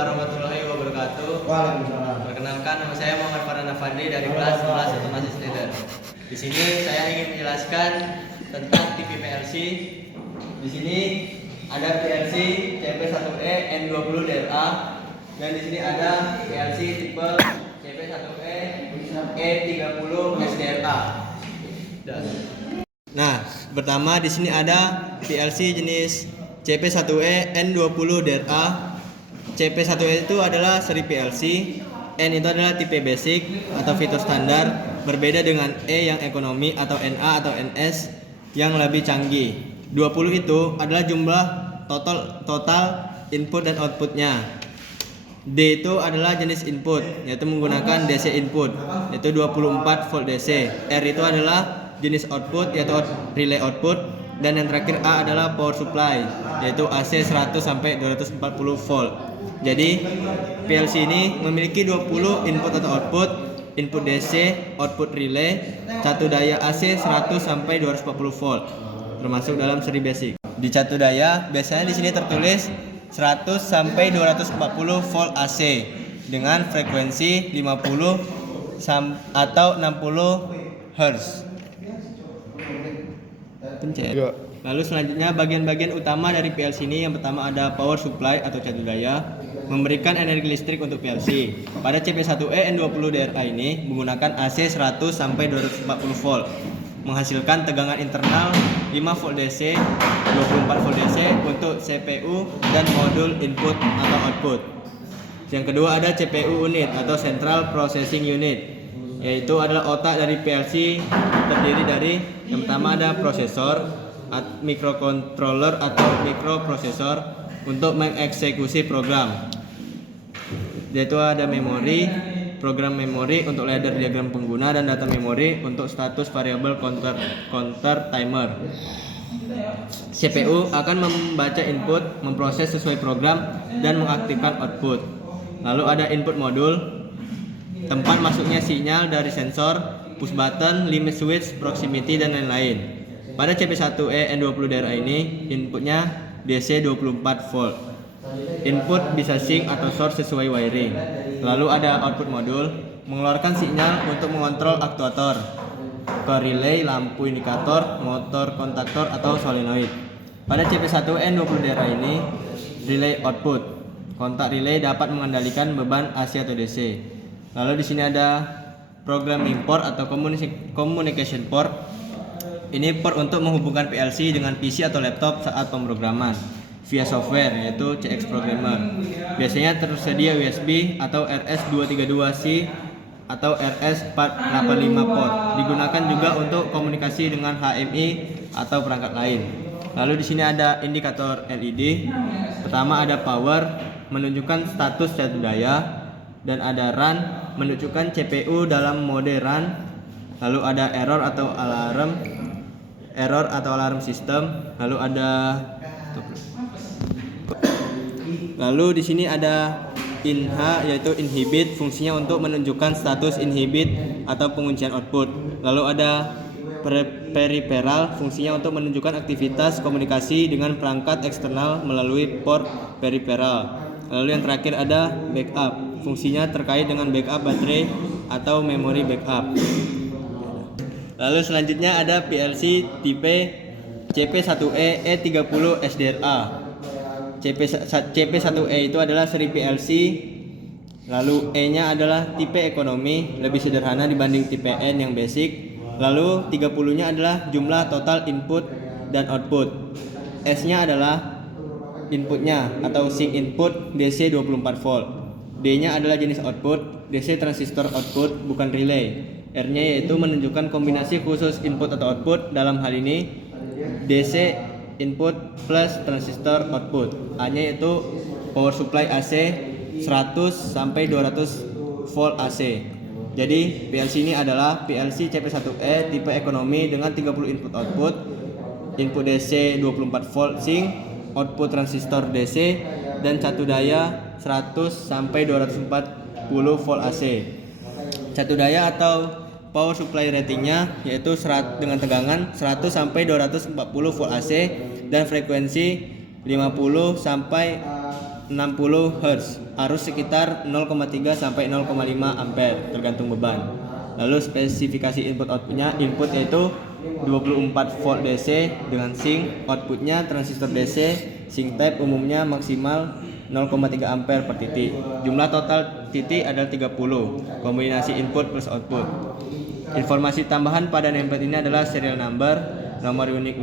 warahmatullahi wabarakatuh. Waalaikumsalam. Perkenalkan, nama saya Muhammad Farhan Afandi dari kelas 11 Otomatis Trader. Di sini saya ingin menjelaskan tentang TV PLC. Di sini ada PLC CP1E N20DRA dan di sini ada PLC tipe CP1E E30 SDRA. Nah, pertama di sini ada PLC jenis CP1E N20DRA. CP1E itu adalah seri PLC, N itu adalah tipe basic atau fitur standar, berbeda dengan E yang ekonomi atau NA atau NS yang lebih canggih. 20 itu adalah jumlah total input dan outputnya. D itu adalah jenis input, yaitu menggunakan DC input, yaitu 24 volt DC. R itu adalah jenis output, yaitu relay output. Dan yang terakhir A adalah power supply, yaitu AC 100 sampai 240 volt. Jadi PLC ini memiliki 20 input atau output, input DC, output relay, catu daya AC 100 sampai 240 volt, termasuk dalam seri basic. Di catu daya biasanya di sini tertulis 100 sampai 240 volt AC dengan frekuensi 50 atau 60 Hz. Pencet. Lalu selanjutnya bagian-bagian utama dari PLC ini, yang pertama ada power supply atau catu daya, memberikan energi listrik untuk PLC. Pada CP1E N20DRA ini menggunakan AC 100 sampai 240 volt, menghasilkan tegangan internal 5 volt DC, 24 volt DC untuk CPU dan modul input atau output. Yang kedua ada CPU unit atau Central Processing Unit, yaitu adalah otak dari PLC, terdiri dari yang pertama ada prosesor, microcontroller atau mikroprosesor untuk mengeksekusi program, yaitu ada memori, program memori untuk ladder diagram pengguna, dan data memori untuk status variabel counter timer. CPU akan membaca input, memproses sesuai program, dan mengaktifkan output. Lalu ada input modul, tempat masuknya sinyal dari sensor, push button, limit switch, proximity, dan lain-lain. Pada CP1E N20DRA ini inputnya DC 24 volt. Input bisa sync atau source sesuai wiring. Lalu ada output modul, mengeluarkan sinyal untuk mengontrol aktuator, ke relay, lampu indikator, motor kontaktor atau solenoid. Pada CP1E N20DRA ini relay output. Kontak relay dapat mengendalikan beban AC atau DC. Lalu di sini ada programming port atau communication port. Ini port untuk menghubungkan PLC dengan PC atau laptop saat pemrograman via software, yaitu CX Programmer. Biasanya tersedia USB atau RS232C atau RS485 port. Digunakan juga untuk komunikasi dengan HMI atau perangkat lain. Lalu di sini ada indikator LED. Pertama ada power, menunjukkan status catu daya, dan ada run, menunjukkan CPU dalam mode run. Lalu ada error atau alarm sistem. Lalu di sini ada INH, yaitu inhibit, fungsinya untuk menunjukkan status inhibit atau penguncian output. Lalu ada peripheral, fungsinya untuk menunjukkan aktivitas komunikasi dengan perangkat eksternal melalui port peripheral. Lalu yang terakhir ada backup, fungsinya terkait dengan backup baterai atau memori backup. Lalu selanjutnya ada PLC tipe CP1E E30 SDRA. CP1E itu adalah seri PLC. Lalu E-nya adalah tipe ekonomi, lebih sederhana dibanding tipe N yang basic. Lalu 30-nya adalah jumlah total input dan output. S-nya adalah inputnya atau sync input DC 24 volt. D-nya adalah jenis output, DC transistor output bukan relay. R-nya yaitu menunjukkan kombinasi khusus input atau output, dalam hal ini DC input plus transistor output. A-nya yaitu power supply AC 100 sampai 200 volt AC. Jadi PLC ini adalah PLC CP1E tipe ekonomi dengan 30 input output, input DC 24 volt sync, output transistor DC, dan catu daya 100 sampai 240 volt AC. Catu daya atau power supply ratingnya yaitu dengan tegangan 100 sampai 240 volt AC dan frekuensi 50 sampai 60 Hz, arus sekitar 0,3 sampai 0,5 ampere tergantung beban. Lalu spesifikasi input-outputnya, input yaitu 24 volt DC dengan sink, outputnya transistor DC, sink type umumnya maksimal 0,3 ampere per titik. Jumlah total titik adalah 30, kombinasi input plus output. Informasi tambahan pada nameplate ini adalah serial number, nomor unit,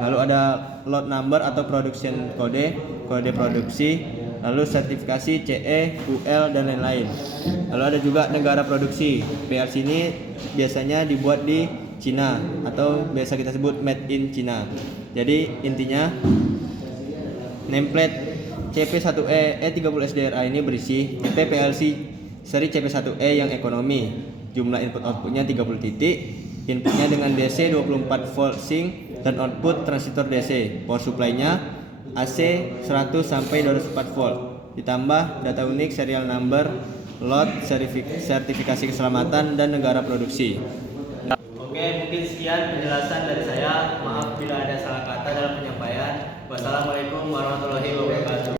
lalu ada lot number atau production code, kode produksi, lalu sertifikasi CE, UL dan lain-lain. Lalu ada juga negara produksi. PLC ini biasanya dibuat di Cina atau biasa kita sebut made in China. Jadi intinya nameplate CP1E E30SDRA ini berisi PLC seri CP1E yang ekonomi. Jumlah input outputnya 30 titik, inputnya dengan DC 24 volt sink dan output transistor DC. Power supply-nya AC 100 sampai 204 volt. Ditambah data unik, serial number, lot, sertifikasi keselamatan dan negara produksi. Oke, mungkin sekian penjelasan dari saya. Maaf bila ada salah kata dalam penyampaian. Wassalamualaikum warahmatullahi wabarakatuh.